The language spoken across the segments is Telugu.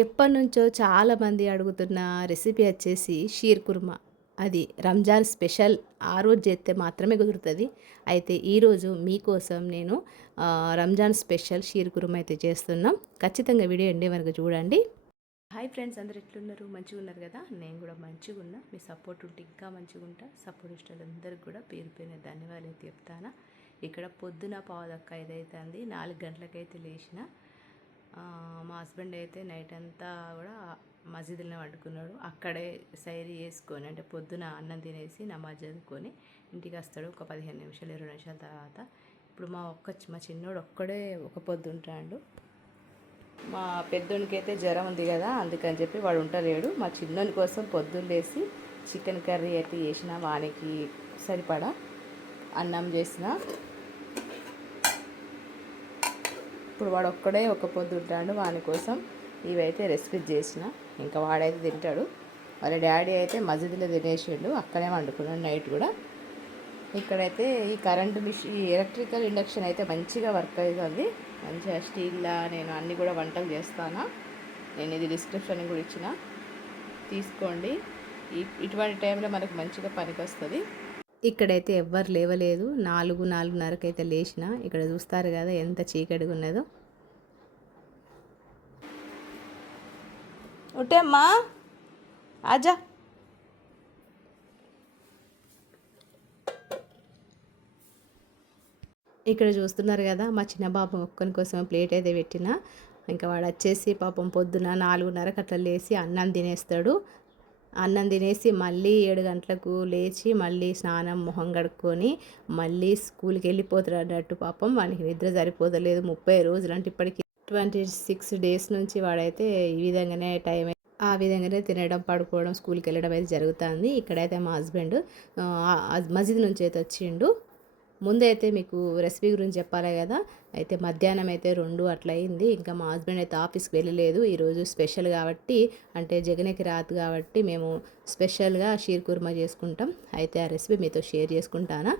ఎప్పటినుంచో చాలామంది అడుగుతున్న రెసిపీ వచ్చేసి షీర్ కుర్మా. అది రంజాన్ స్పెషల్. ఆ రోజు చేస్తే మాత్రమే కుదురుతది. అయితే ఈరోజు మీకోసం నేను రంజాన్ స్పెషల్ షీర్ కుర్మా అయితే చేస్తున్నాం. ఖచ్చితంగా వీడియో ఎండే వరకు చూడండి. హాయ్ ఫ్రెండ్స్, అందరు ఎట్లున్నారు? మంచిగా ఉన్నారు కదా? నేను కూడా మంచిగా ఉన్నా. మీ సపోర్ట్ ఉంటే ఇంకా మంచిగా ఉంటా. సపోర్ట్ ఇష్టాలందరికీ కూడా పేరు పేరున ధన్యవాదాలు చెప్తాను. ఇక్కడ పొద్దున పావుదక్క ఏదైతే అంది 4 గంటలకైతే లేచిన. మా హస్బెండ్ అయితే నైట్ అంతా కూడా మసీదులోనే వండుకున్నాడు. అక్కడే సైరీ చేసుకొని, అంటే పొద్దున అన్నం తినేసి నమాజ్ చదువుకొని ఇంటికి వస్తాడు ఒక 15 నిమిషాలు 20 నిమిషాల తర్వాత. ఇప్పుడు మా చిన్నోడు ఒక్కడే ఒక పొద్దు ఉంటాడు. మా పెద్దోనికి అయితే జ్వరం ఉంది కదా, అందుకని చెప్పి వాడు ఉంటలేడు. మా చిన్నోని కోసం పొద్దున్న లేసి చికెన్ కర్రీ అయితే చేసిన, వానికి సరిపడా అన్నం చేసిన. ఇప్పుడు వాడు ఒక్కడే ఒక పొద్దు ఉంటాడు, వాని కోసం ఇవైతే రెసిపీ చేసిన. ఇంకా వాడైతే తింటాడు. వాళ్ళ డాడీ అయితే మసీదులో తినేసిండు, అక్కడే వండుకున్నాడు నైట్ కూడా. ఇక్కడైతే ఈ కరెంటు మిషన్, ఈ ఎలక్ట్రికల్ ఇండక్షన్ అయితే మంచిగా వర్క్ అవుతుంది. మంచిగా స్టీల్లా నేను అన్నీ కూడా వంటలు చేస్తాను. నేను ఇది డిస్క్రిప్షన్ కూడా ఇచ్చిన, తీసుకోండి. ఇటువంటి టైంలో మనకు మంచిగా పనికి వస్తుంది. ఇక్కడైతే ఎవ్వరు లేవలేదు. 4:30కి అయితే లేచిన. ఇక్కడ చూస్తారు కదా ఎంత చీకటిగా ఉన్నదో. అమ్మా ఆజా. ఇక్కడ చూస్తున్నారు కదా, మా చిన్న బాబు ఒక్కని కోసం ప్లేట్ అయితే పెట్టిన. ఇంకా వాడు వచ్చేసి పాపం పొద్దున 4:30కి అట్లా లేచి అన్నం తినేస్తాడు. అన్నం తినేసి మళ్ళీ 7 గంటలకు లేచి మళ్ళీ స్నానం మొహం కడుక్కొని మళ్ళీ స్కూల్కి వెళ్ళిపోతాడు అన్నట్టు. పాపం వానికి నిద్ర సరిపోతలేదు. 30 రోజులు అంటే ఇప్పటికి 26 డేస్ నుంచి వాడైతే ఈ విధంగానే ఆ విధంగానే తినడం, పడుకోవడం, స్కూల్కి వెళ్ళడం అయితే జరుగుతుంది. ఇక్కడైతే మా హస్బెండ్ మస్జిద్ నుంచి అయితే వచ్చిండు. ముందైతే మీకు రెసిపీ గురించి చెప్పాలి కదా. అయితే మధ్యాహ్నం అయితే 2 అట్లా అయింది. ఇంకా మా హస్బెండ్ అయితే ఆఫీస్కి వెళ్ళలేదు. ఈరోజు స్పెషల్ కాబట్టి, అంటే జగనకి రాదు కాబట్టి మేము స్పెషల్గా షీర్ కుర్మా చేసుకుంటాం. అయితే ఆ రెసిపీ మీతో షేర్ చేసుకుంటాను.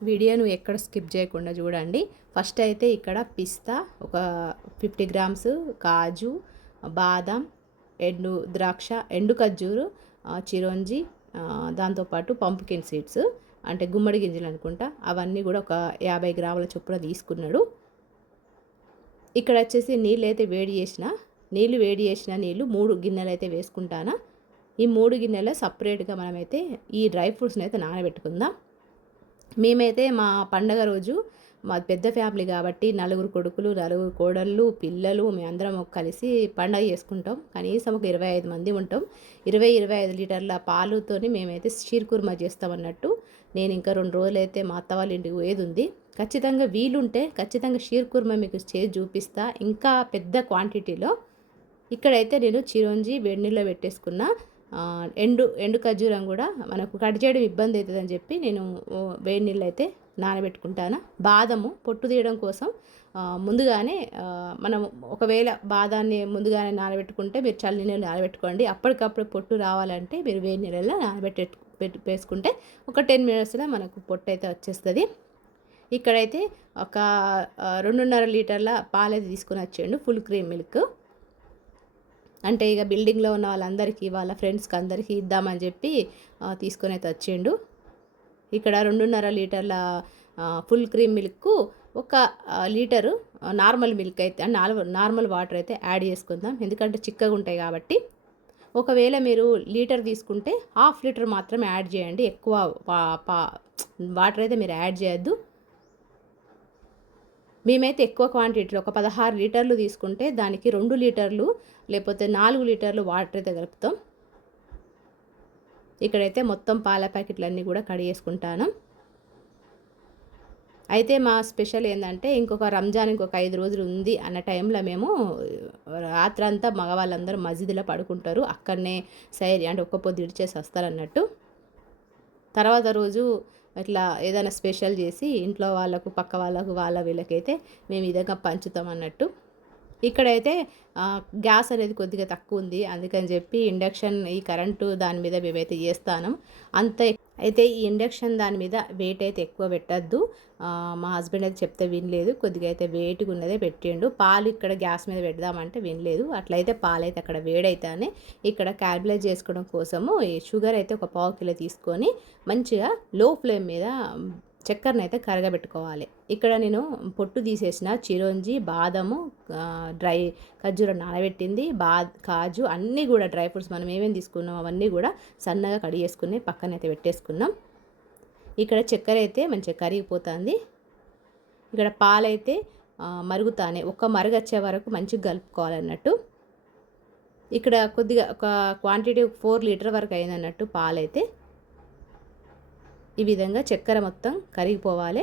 వీడియోను ఎక్కడ స్కిప్ చేయకుండా చూడండి. ఫస్ట్ అయితే ఇక్కడ పిస్తా ఒక 50 గ్రామ్స్, కాజు, బాదం, ఎండు ద్రాక్ష, ఎండు ఖర్జూరు, చిరోంజి, దాంతోపాటు పంప్కిన్ సీడ్స్ అంటే గుమ్మడి గింజలు అనుకుంటా, అవన్నీ కూడా ఒక 50 గ్రాముల చొప్పున తీసుకున్నాడు. ఇక్కడ వచ్చేసి నీళ్ళు అయితే వేడి చేసిన, నీళ్ళు 3 గిన్నెలు అయితే వేసుకుంటాను. ఈ 3 గిన్నెల సపరేట్గా మనమైతే ఈ డ్రై ఫ్రూట్స్ని అయితే నానబెట్టుకుందాం. మేమైతే మా పండగ రోజు, మా పెద్ద ఫ్యామిలీ కాబట్టి 4 కొడుకులు, 4 కోడళ్ళు, పిల్లలు, మేమందరం కలిసి పండగ చేసుకుంటాం. కనీసం ఒక 25 మంది ఉంటాం. 25 లీటర్ల పాలుతోని మేమైతే షీర్ కుర్మా చేస్తామన్నట్టు. నేను ఇంకా 2 రోజులైతే మా అత్త వాళ్ళ ఇంటికి పోయేది ఉంది. ఖచ్చితంగా వీలుంటే ఖచ్చితంగా షీర్ కుర్మా మీకు చేసి చూపిస్తా, ఇంకా పెద్ద క్వాంటిటీలో. ఇక్కడైతే నేను చిరోంజి వేడినీళ్ళలో పెట్టేసుకున్న. ఎండు ఖర్జూరం కూడా మనకు కట్ చేయడం ఇబ్బంది అవుతుందని చెప్పి నేను వేడి నీళ్ళు అయితే నానబెట్టుకుంటాను. బాదము పొట్టు తీయడం కోసం ముందుగానే మనం ఒకవేళ బాదాన్ని ముందుగానే నానబెట్టుకుంటే మీరు చల్లి నీళ్ళు నానబెట్టుకోండి. అప్పటికప్పుడు పొట్టు రావాలంటే మీరు వేడి నీళ్ళలో వేసుకుంటే ఒక 10 మినిట్స్లో మనకు పొట్టు అయితే వచ్చేస్తుంది. ఇక్కడైతే ఒక 2.5 లీటర్ల పాలైతే తీసుకొని వచ్చేయండి, ఫుల్ క్రీమ్ మిల్క్. అంటే ఇక బిల్డింగ్లో ఉన్న వాళ్ళందరికీ, వాళ్ళ ఫ్రెండ్స్కి అందరికీ ఇద్దామని చెప్పి తీసుకొని అయితే వచ్చిండు. ఇక్కడ 2.5 లీటర్ల full cream milk, 1 litre normal milk అయితే, నార్మల్ వాటర్ అయితే యాడ్ చేసుకుందాం. ఎందుకంటే చిక్కగా ఉంటాయి కాబట్టి. ఒకవేళ మీరు లీటర్ తీసుకుంటే 1/2 లీటర్ మాత్రమే యాడ్ చేయండి. ఎక్కువ వాటర్ అయితే మీరు యాడ్ చేయొద్దు. మేమైతే ఎక్కువ క్వాంటిటీలో ఒక 16 లీటర్లు తీసుకుంటే దానికి 2 లీటర్లు లేకపోతే 4 లీటర్లు వాటర్ అయితే కలుపుతాం. ఇక్కడైతే మొత్తం పాల ప్యాకెట్లన్నీ కూడా కడిగేసుకుంటాను. అయితే మా స్పెషల్ ఏంటంటే ఇంకొక రంజాన్ ఇంకొక 5 రోజులు ఉంది అన్న టైంలో మేము రాత్రంతా మగవాళ్ళందరూ మస్జిద్లో పడుకుంటారు. అక్కడనే సైరీ అంటే ఒక్క పొద్దు ఇడిచేసి వస్తారన్నట్టు. తర్వాత రోజు ఇట్లా ఏదైనా స్పెషల్ చేసి ఇంట్లో వాళ్ళకు, పక్క వాళ్ళకు, వీళ్ళకైతే మేము ఈ విధంగా పంచుతాం అన్నట్టు. ఇక్కడైతే గ్యాస్ అనేది కొద్దిగా తక్కువ ఉంది. అందుకని చెప్పి ఇండక్షన్ ఈ కరెంటు దాని మీద మేమైతే చేస్తాను. అంత అయితే ఈ ఇండక్షన్ దాని మీద వెయిట్ అయితే ఎక్కువ పెట్టొద్దు. మా హస్బెండ్ అయితే చెప్తే వినలేదు. కొద్దిగా అయితే వెయిట్‌గా ఉన్నదే పెట్టిండు. పాలు ఇక్కడ గ్యాస్ మీద పెడదామంటే వినలేదు. అట్లయితే పాలైతే అక్కడ వేడైతానే ఇక్కడ క్యారమలైజ్ చేసుకోవడం కోసము ఈ షుగర్ అయితే ఒక పావు కిలో తీసుకొని మంచిగా లో ఫ్లేమ్ మీద చక్కెరనైతే కరగబెట్టుకోవాలి. ఇక్కడ నేను పొట్టు తీసేసిన చిరోంజి, బాదము, డ్రై ఖర్జూరం నానబెట్టింది, కాజు అన్నీ కూడా డ్రై ఫ్రూట్స్ మనం ఏమేమి తీసుకున్నాం అవన్నీ కూడా సన్నగా కడిగేసుకుని పక్కనైతే పెట్టేసుకున్నాం. ఇక్కడ చక్కెర అయితే మంచిగా కరిగిపోతుంది. ఇక్కడ పాలైతే మరుగుతానే ఒక్క మరుగు వచ్చే వరకు మంచిగా కలుపుకోవాలన్నట్టు. ఇక్కడ కొద్దిగా ఒక క్వాంటిటీ 4 లీటర్ వరకు అయిందన్నట్టు పాలైతే. ఈ విధంగా చక్కెర మొత్తం కరిగిపోవాలి.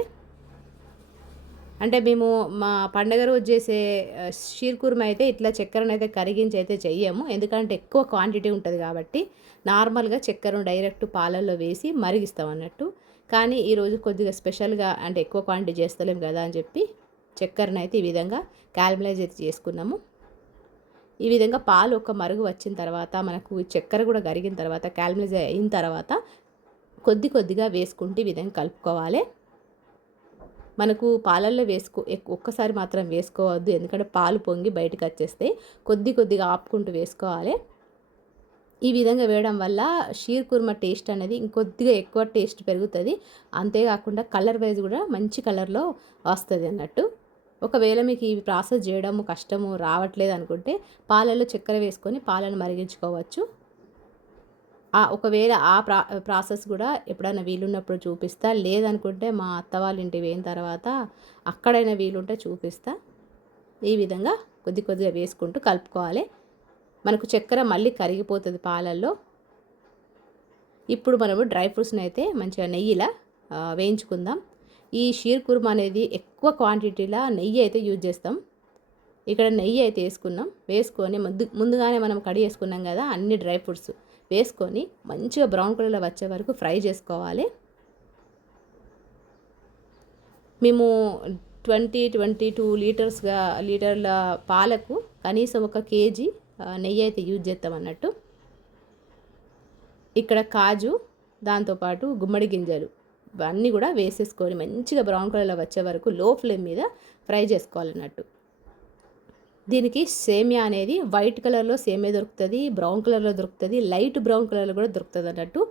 అంటే మేము మా పండగ రోజు చేసే షీర్ కుర్మా అయితే ఇట్లా చక్కెరనైతే కరిగించి అయితే చెయ్యము. ఎందుకంటే ఎక్కువ క్వాంటిటీ ఉంటుంది కాబట్టి నార్మల్గా చక్కెరను డైరెక్ట్ పాలల్లో వేసి మరిగిస్తాం అన్నట్టు. కానీ ఈరోజు కొద్దిగా స్పెషల్గా అంటే ఎక్కువ క్వాంటిటీ చేస్తలేం కదా అని చెప్పి చక్కెరనైతే ఈ విధంగా క్యారమలైజ్ అయితే చేసుకున్నాము. ఈ విధంగా పాలు ఒక మరుగు వచ్చిన తర్వాత మనకు చక్కెర కూడా కరిగిన తర్వాత క్యారమలైజ్ అయిన తర్వాత కొద్దిగా వేసుకుంటూ ఈ విధంగా కలుపుకోవాలి. మనకు పాలల్లో ఒక్కసారి మాత్రం వేసుకోవద్దు. ఎందుకంటే పాలు పొంగి బయటకు వచ్చేస్తాయి. కొద్దిగా ఆపుకుంటూ వేసుకోవాలి. ఈ విధంగా వేయడం వల్ల షీర్ కుర్మా టేస్ట్ అనేది ఇంకొద్దిగా ఎక్కువ టేస్ట్ పెరుగుతుంది. అంతేకాకుండా కలర్ వైజ్ కూడా మంచి కలర్లో వస్తుంది అన్నట్టు. ఒకవేళ మీకు ఈ ప్రాసెస్ చేయడము కష్టము రావట్లేదు అనుకుంటే పాలల్లో చక్కెర వేసుకొని పాలను మరిగించుకోవచ్చు. ఒకవేళ ప్రాసెస్ కూడా ఎప్పుడైనా వీలున్నప్పుడు చూపిస్తా. లేదనుకుంటే మా అత్త వాళ్ళ ఇంటికి పోయిన తర్వాత అక్కడైనా వీలుంటే చూపిస్తా. ఈ విధంగా కొద్దిగా వేసుకుంటూ కలుపుకోవాలి. మనకు చక్కెర మళ్ళీ కరిగిపోతుంది పాలల్లో. ఇప్పుడు మనము డ్రై ఫ్రూట్స్ని అయితే మంచిగా నెయ్యిలా వేయించుకుందాం. ఈ షీర్ కుర్మా అనేది ఎక్కువ క్వాంటిటీలో నెయ్యి అయితే యూజ్ చేస్తాం. ఇక్కడ నెయ్యి అయితే వేసుకొని ముందుగానే మనం కడిగేసుకున్నాం కదా అన్ని డ్రై ఫ్రూట్స్ వేసుకొని మంచిగా బ్రౌన్ కలర్లో వచ్చే వరకు ఫ్రై చేసుకోవాలి. మేము 22 లీటర్ల పాలకు కనీసం 1 కేజీ నెయ్యి అయితే యూజ్ చేస్తాం అన్నట్టు. ఇక్కడ కాజు దాంతోపాటు గుమ్మడి గింజలు ఇవన్నీ కూడా వేసేసుకొని మంచిగా బ్రౌన్ కలర్లో వచ్చే వరకు లో ఫ్లేమ్ మీద ఫ్రై చేసుకోవాలన్నట్టు. దీనికి సేమియా అనేది వైట్ కలర్లో సేమియా దొరుకుతుంది, బ్రౌన్ కలర్లో దొరుకుతుంది, లైట్ బ్రౌన్ కలర్లో కూడా దొరుకుతుంది అన్నట్టు.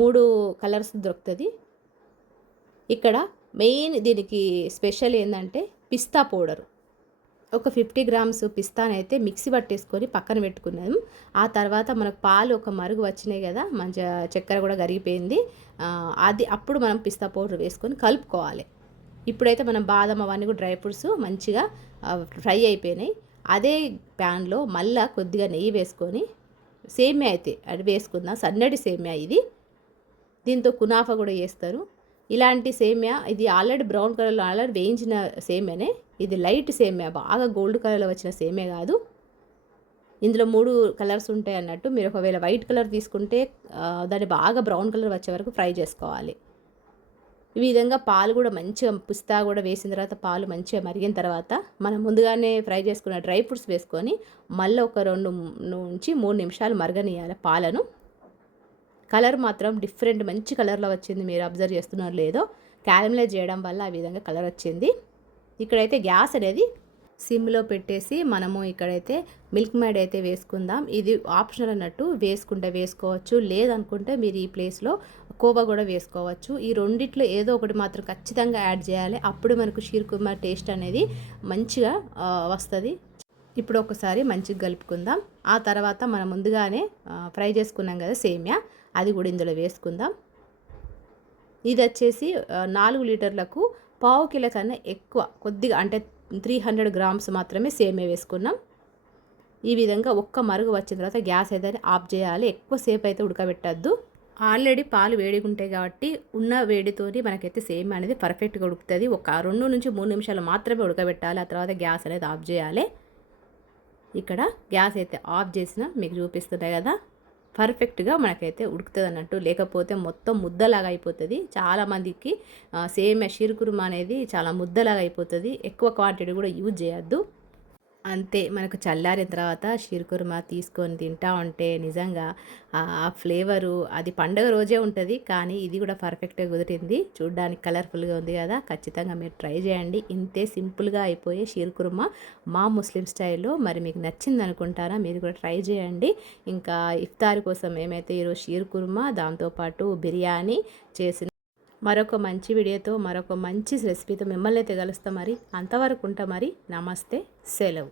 3 కలర్స్ దొరుకుతుంది. ఇక్కడ మెయిన్ దీనికి స్పెషల్ ఏంటంటే పిస్తా పౌడరు. ఒక 50 గ్రామ్స్ పిస్తానైతే మిక్సీ పట్టేసుకొని పక్కన పెట్టుకున్నాము. ఆ తర్వాత మనకు పాలు ఒక మరుగు వచ్చినాయి కదా, మంచిగా చక్కెర కూడా కరిగిపోయింది. అప్పుడు మనం పిస్తా పౌడర్ వేసుకొని కలుపుకోవాలి. ఇప్పుడైతే మనం బాదం అవన్నీ కూడా డ్రై ఫ్రూట్స్ మంచిగా ఫ్రై అయిపోయినాయి. అదే ప్యాన్లో మళ్ళీ కొద్దిగా నెయ్యి వేసుకొని సేమియా అయితే అది వేసుకుందాం. సన్నటి సేమియా ఇది. దీంతో కునాఫా కూడా చేస్తారు. ఇలాంటి సేమియా ఇది ఆల్రెడీ బ్రౌన్ కలర్లో ఆల్రెడీ వేయించిన సేమియానే. ఇది లైట్ సేమియా, బాగా గోల్డ్ కలర్లో వచ్చిన సేమియా కాదు. ఇందులో 3 కలర్స్ ఉంటాయి అన్నట్టు. మీరు ఒకవేళ వైట్ కలర్ తీసుకుంటే దాన్ని బాగా బ్రౌన్ కలర్ వచ్చే వరకు ఫ్రై చేసుకోవాలి. ఈ విధంగా పాలు కూడా మంచిగా పిస్తా కూడా వేసిన తర్వాత పాలు మంచిగా మరిగిన తర్వాత మనం ముందుగానే ఫ్రై చేసుకున్న డ్రై ఫ్రూట్స్ వేసుకొని మళ్ళీ ఒక 2 నుంచి 3 నిమిషాలు మరగనియాలి పాలను. కలర్ మాత్రం డిఫరెంట్ మంచి కలర్లో వచ్చింది. మీరు అబ్జర్వ్ చేస్తున్నారు లేదో, క్యారమలైజ్ చేయడం వల్ల ఆ విధంగా కలర్ వచ్చింది. ఇక్కడైతే గ్యాస్ అనేది సిమ్లో పెట్టేసి మనము ఇక్కడైతే మిల్క్ మేడ్ అయితే వేసుకుందాం. ఇది ఆప్షనల్ అన్నట్టు, వేసుకుంటే వేసుకోవచ్చు, లేదనుకుంటే మీరు ఈ ప్లేస్లో కోవా కూడా వేసుకోవచ్చు. ఈ రెండిట్లో ఏదో ఒకటి మాత్రం ఖచ్చితంగా యాడ్ చేయాలి. అప్పుడు మనకు షీర్ కుర్మా టేస్ట్ అనేది మంచిగా వస్తుంది. ఇప్పుడు ఒకసారి మంచిగా కలుపుకుందాం. ఆ తర్వాత మనం ముందుగానే ఫ్రై చేసుకున్నాం కదా సేమియా, అది కూడా ఇందులో వేసుకుందాం. ఇది వచ్చేసి 4 లీటర్లకు పావు కిలో కన్నా ఎక్కువ, కొద్దిగా అంటే 300 గ్రామ్స్ మాత్రమే సేమియా వేసుకున్నాం. ఈ విధంగా ఒక్క మరుగు వచ్చిన తర్వాత గ్యాస్ అయితే ఆఫ్ చేయాలి. ఎక్కువసేపు అయితే ఉడకబెట్టద్దు. ఆల్రెడీ పాలు వేడిగా ఉంటాయి కాబట్టి ఉన్న వేడితోని మనకైతే సేమియా అనేది పర్ఫెక్ట్గా ఉడుకుతుంది. ఒక 2 నుంచి 3 నిమిషాలు మాత్రమే ఉడకబెట్టాలి. ఆ తర్వాత గ్యాస్ అనేది ఆఫ్ చేయాలి. ఇక్కడ గ్యాస్ అయితే ఆఫ్ చేసిన మీకు చూపిస్తున్నాయి కదా, పర్ఫెక్ట్గా మనకైతే ఉడుకుతుంది అన్నట్టు. లేకపోతే మొత్తం ముద్దలాగా అయిపోతుంది. చాలామందికి సేమియా షీర్ కుర్మా అనేది చాలా ముద్దలాగా అయిపోతుంది. ఎక్కువ క్వాంటిటీ కూడా యూజ్ చేయొద్దు. అంతే మనకు చల్లారిన తర్వాత షీర్ కుర్మా తీసుకొని తింటా ఉంటే నిజంగా ఆ ఫ్లేవరు అది పండగ రోజే ఉంటది. కానీ ఇది కూడా పర్ఫెక్ట్‌గా కుదిరింది. చూడ్డానికి కలర్‌ఫుల్‌గా ఉంది కదా! ఖచ్చితంగా మీరు ట్రై చేయండి. ఇంతే సింపుల్‌గా అయిపోయే షీర్ కుర్మా మా ముస్లిం స్టైల్‌లో. మరి మీకు నచ్చిందనుకుంటారా? మీరు కూడా ట్రై చేయండి. ఇంకా ఇఫ్తార్ కోసం మేమైతే ఈరోజు షీర్ కుర్మా దాంతో పాటు బిర్యానీ చేసిన మరొక మంచి వీడియోతో మరొక మంచి రెసిపీతో మిమ్మల్ని అయితే కలుస్తా మరి. అంతవరకు ఉంటా మరి. నమస్తే. సెలవు.